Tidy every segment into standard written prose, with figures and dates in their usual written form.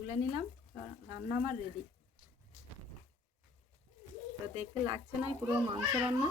তুলে নিলাম, রান্না আমার রেডি। তো দেখতে লাগছে না পুরো মাংস রান্না।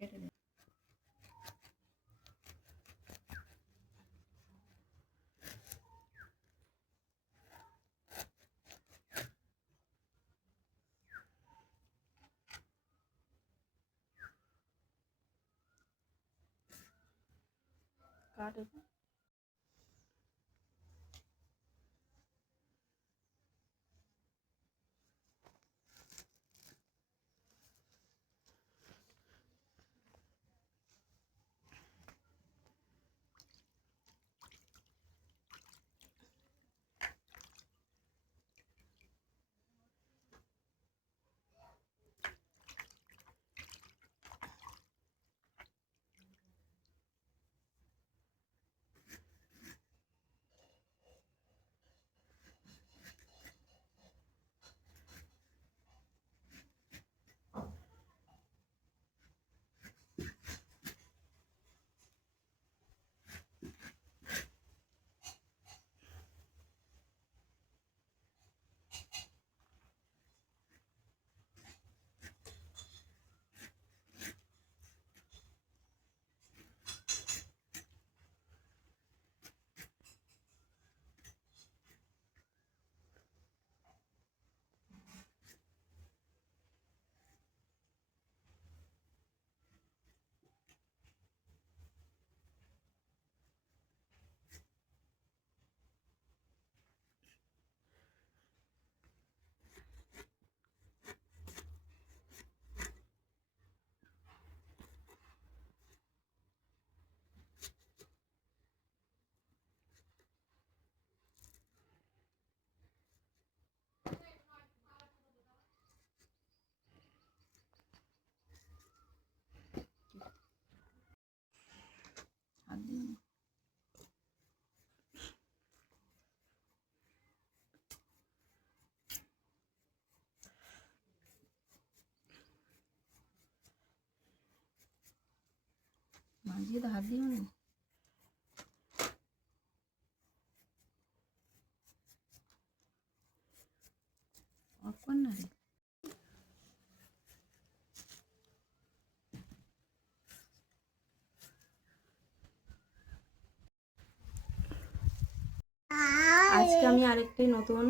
কেটে দিন। কাট। হাত দিন। মাঝিয়ে তো হাত দিও না। আরেকটি নতুন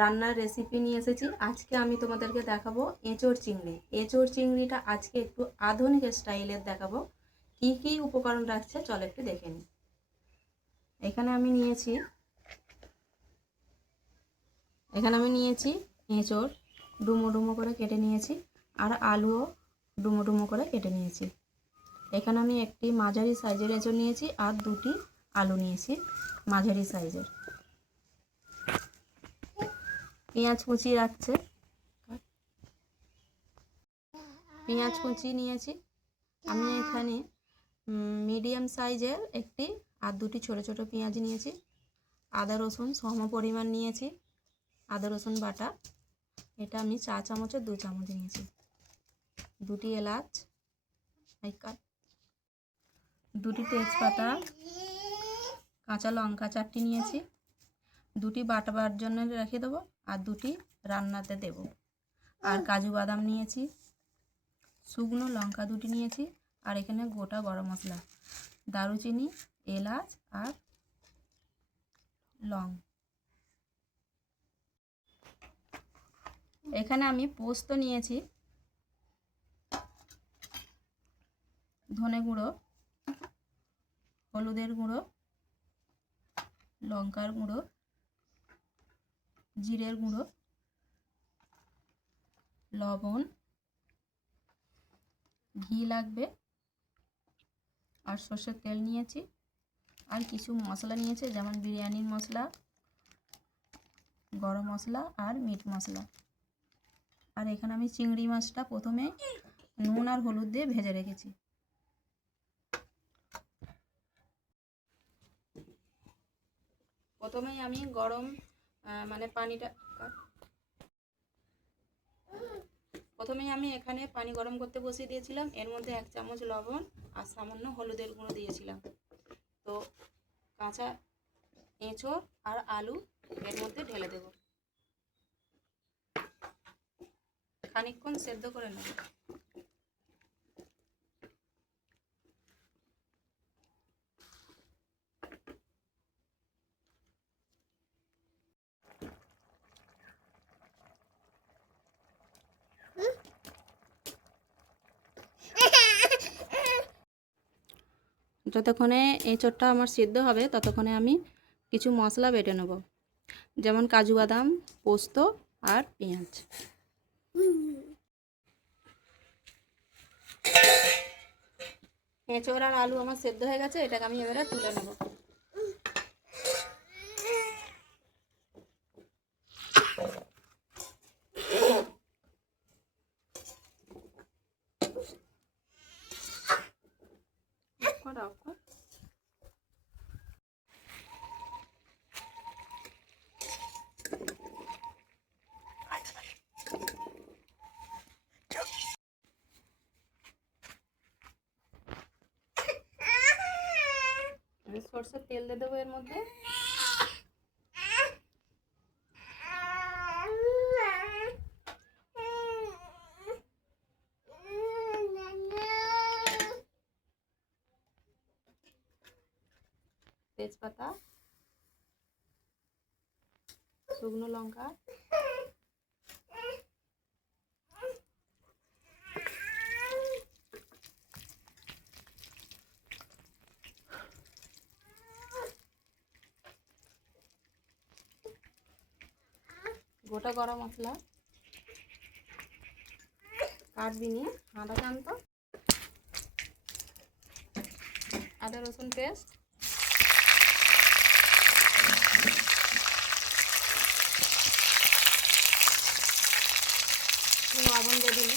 রান্নার রেসিপি নিয়ে এসেছি। আজকে আমি তোমাদেরকে দেখাবো এঁচোড় চিংড়ি। এঁচোড় চিংড়িটা আজকে একটু আধুনিক স্টাইলের দেখাবো। কি কি উপকরণ রাখছে চলো একটু দেখে নিই। এখানে আমি নিয়েছি এঁচোড় ডুমো ডুমো করে কেটে নিয়েছি, আর আলুও ডুমো ডুমো করে কেটে নিয়েছি। এখানে আমি একটি মাঝারি সাইজের এঁচোড় নিয়েছি আর দুটি আলু নিয়েছি মাঝারি সাইজের। পেঁয়াজ কুচি রাখছে, পেঁয়াজ কুচি নিয়েছি আমি এখানে মিডিয়াম সাইজের একটি, আর দুটি ছোট ছোট পেঁয়াজ নিয়েছি। আদা রসুন সম পরিমাণ নিয়েছি, আদা রসুন বাটা এটা আমি 4 চামচের 2 চামচ নিয়েছি। দুটি এলাচ, দুটি তেজপাতা, কাঁচা লঙ্কা 4টি নিয়েছি। দুটি বাটাবার জন্য রেখে দেবো আর দুটি রান্নাতে দেব। আর কাজু বাদাম নিয়েছি, শুকনো লঙ্কা দুটি নিয়েছি, আর এখানে গোটা গরম মশলা, দারুচিনি, এলাচ আর লং। এখানে আমি পোস্ত নিয়েছি, ধনে গুঁড়ো, হলুদের গুঁড়ো, লঙ্কার গুঁড়ো, জিরের গুঁড়ো, লবণ, ঘি লাগবে, আর সর্ষের তেল নিয়েছি, আর কিছু মশলা নিয়েছি যেমন বিরিয়ানির মশলা, গরম মশলা আর মিট মশলা। আর এখানে আমি চিংড়ি মাছটা প্রথমে নুন আর হলুদ দিয়ে ভেজে রেখেছি। প্রথমেই আমি এখানে পানি গরম করতে বসিয়ে দিয়েছিলাম। এর মধ্যে 1 চামচ লবণ আর সামান্য হলুদের গুঁড়ো দিয়েছিলাম। তো কাঁচা এঁচোড় আর আলু এর মধ্যে ঢেলে দেব, খানিকক্ষণ সেদ্ধ করে নেব। যতক্ষণে এঁচোড়টা আমার সিদ্ধ হবে ততক্ষণে আমি কিছু মশলা বেটে নেব, যেমন কাজু বাদাম, পোস্ত আর পেঁয়াজ। এঁচোড় আর আলু আমার সেদ্ধ হয়ে গেছে, এটাকে আমি এবারে তুলে নেব। সরষের তেল দিয়ে দেবো এর মধ্যে। তেজপাতা, শুকনো লঙ্কা, গোটা গরম মশলা, কাটবি নিয়ে আদা টানতো, আদা রসুন পেস্ট, লবণ দিয়ে দিন,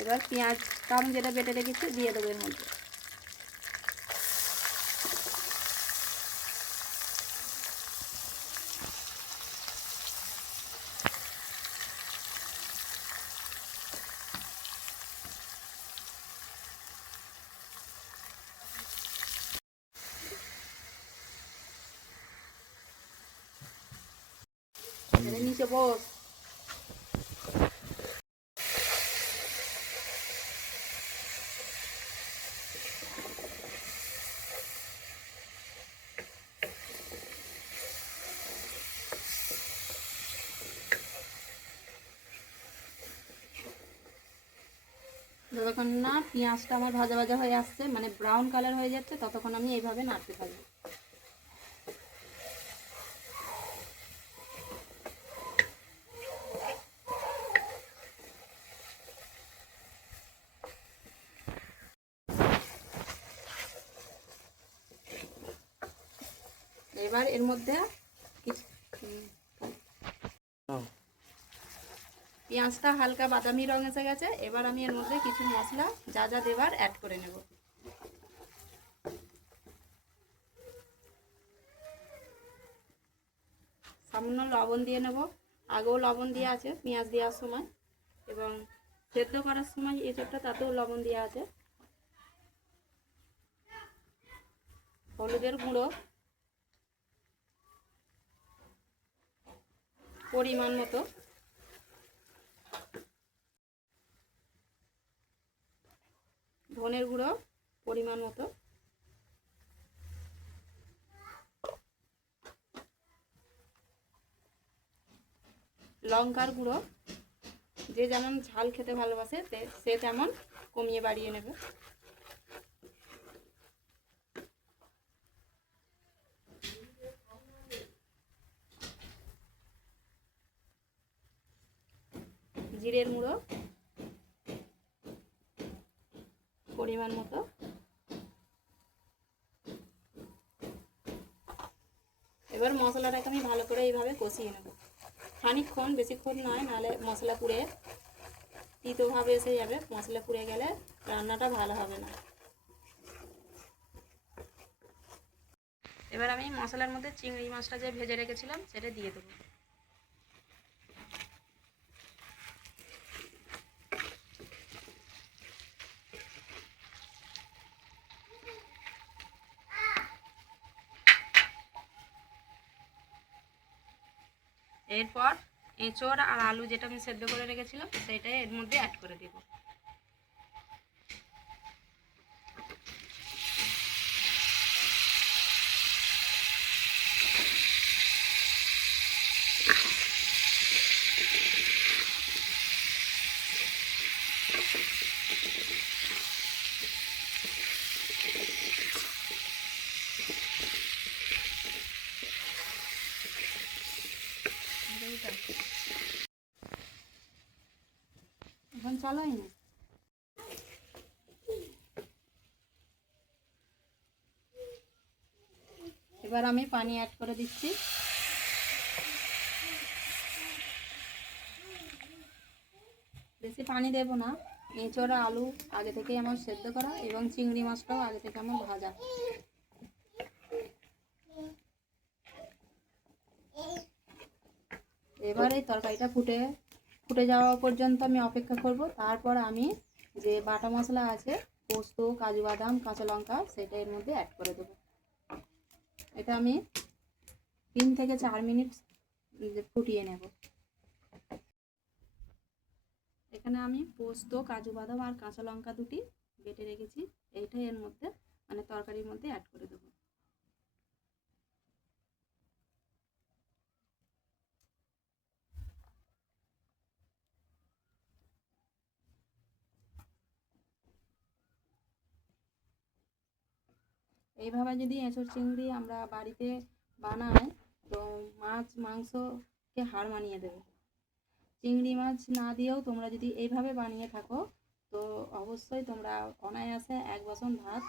এবার পেঁয়াজটা আমি যেটা বেটে রেখেছি দিয়ে দেবো এর মধ্যে। নিচে বস। যতক্ষণ না পেঁয়াজটা আমার ভাজা ভাজা হয়ে আসছে, মানে ব্রাউন কালার হয়ে যাচ্ছে, ততক্ষণ আমি এইভাবে নাড়তে থাকবো। এবার এর মধ্যে পেঁয়াজটা হালকা বাদামি রং এসে গেছে। এবার আমি এর মধ্যে কিছু মশলা যা যা দেবার অ্যাড করে নেব। সামান্য লবণ দিয়ে নেব। আগেও লবণ দেওয়া আছে পেঁয়াজ দেওয়ার সময়, এবং সেদ্ধ করার সময় এসবটা তাতেও লবণ দেওয়া আছে। হলুদের গুঁড়ো পরিমাণ মতো, ধনের গুঁড়ো পরিমাণ মতো, লঙ্কার গুঁড়ো যে যেমন ঝাল খেতে ভালোবাসে সে তেমন কমিয়ে বাড়িয়ে নেবে। জিরের গুঁড়ো পরিমাণ মতো, এবার মশলাটাকে আমি ভালো করে এইভাবে কষিয়ে নেব খানিকক্ষণ, বেশিক্ষণ নয়, নাহলে মশলা পুড়ে তিতোভাবে এসে যাবে। মশলা পুড়ে গেলে রান্নাটা ভালো হবে না। এবার আমি মশলার মধ্যে চিংড়ি মাছটা যে ভেজে রেখেছিলাম সেটা দিয়ে দেবো। এরপর এঁচড় আর আলু যেটা আমি সেদ্ধ করে রেখেছিলাম সেটাই এর মধ্যে অ্যাড করে দেব। এখন চালাই না। এবার আমি পানি অ্যাড করে দিচ্ছি। বেশি পানি দেব না, এঁচড়া আলু আগে থেকেই আমার সেদ্ধ করা এবং চিংড়ি মাছটাও আগে থেকে আমার ভাজা। এবার এই তরকারিটা ফুটে যাওয়া পর্যন্ত আমি অপেক্ষা করব। তারপর আমি যে বাটা মশলা আছে, পোস্ত, কাজু বাদাম, কাঁচা লঙ্কা, সেটা এর মধ্যে অ্যাড করে দেবো। এটা আমি 3 থেকে 4 মিনিট ফুটিয়ে নেব। এখানে আমি পোস্ত, কাজু বাদাম আর কাঁচা লঙ্কা দুটি বেটে রেখেছি, এইটাই এর মধ্যে মানে তরকারির মধ্যে অ্যাড করে দেবো। এইভাবে যদি এঁচড় চিংড়ি আমরা বাড়িতে বানাই তো মাছ মাংসকে হার মানিয়ে দেবে। চিংড়ি মাছ না দিয়েও তোমরা যদি এইভাবে বানিয়ে থাকো তো অবশ্যই তোমরা অনায়াসে 1 বাসন ভাত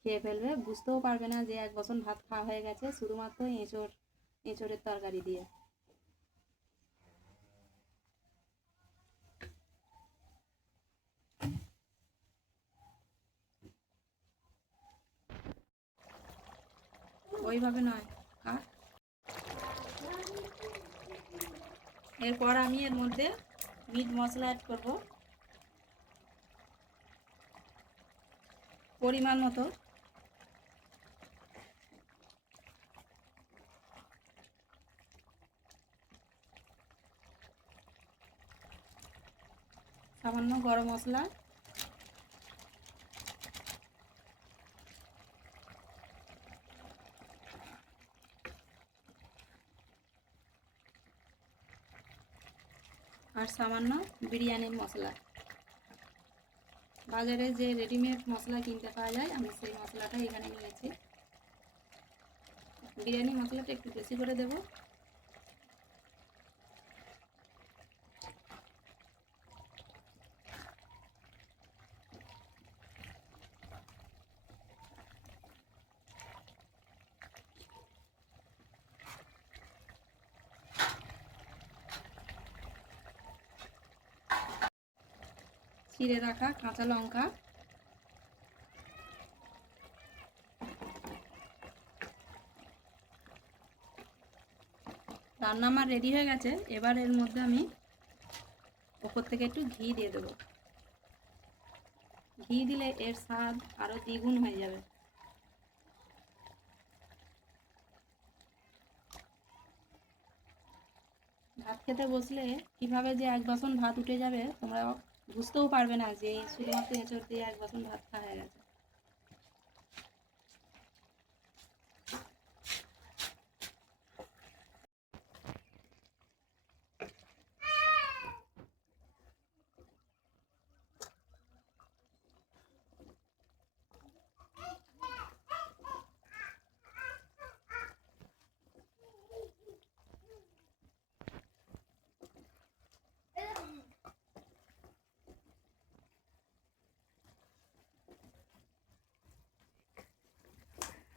খেয়ে ফেলবে, বুঝতেও পারবে না যে 1 বাসন ভাত খাওয়া হয়ে গেছে শুধুমাত্র এঁচড়ের তরকারি দিয়ে। ওইভাবে নয়, কাট। এরপর আমি এর মধ্যে মিট মশলা অ্যাড করব পরিমাণ মতো। সামান্য গরম মশলা, আর সামান্য বিরিয়ানি মশলা। বাজারে যে রেডিমেড মশলা কিনতে পাওয়া যায়, আমি সেই মশলাটা এখানে নিয়েছি। বিরিয়ানি মশলাটা একটু বেশি করে দেব। চিড়ে রাখা কাঁচা লঙ্কা, রান্না আমার রেডি হয়ে গেছে। এবার এর মধ্যে আমি ওপর থেকে একটু ঘি দিয়ে দেবো। ঘি দিলে এর স্বাদ আরও দ্বিগুণ হয়ে যাবে। ভাত খেতে বসলে কিভাবে যে এক বাসন ভাত উঠে যাবে তোমরা বুঝতেও পারবে না যে শুধুমাত্র এঁচড় দিয়ে এক বাসন ভাত খাওয়া হয়ে গেছে।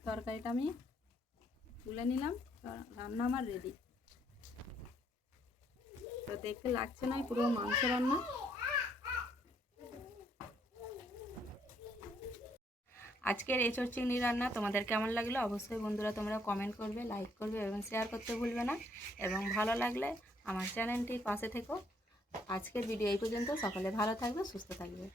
তরকারিটা আমি তুলে নিলাম। রান্না আমার রেডি। তো দেখতে লাগছে না পুরো মাংস রান্না। আজকের এঁচড় চিংড়ি রান্না তোমাদের কেমন লাগলো অবশ্যই বন্ধুরা তোমরা কমেন্ট করবে, লাইক করবে এবং শেয়ার করতে ভুলবে না। এবং ভালো লাগলে আমার চ্যানেলটির পাশে থেকো। আজকের ভিডিও এই পর্যন্ত। সকলে ভালো থাকবে, সুস্থ থাকবে।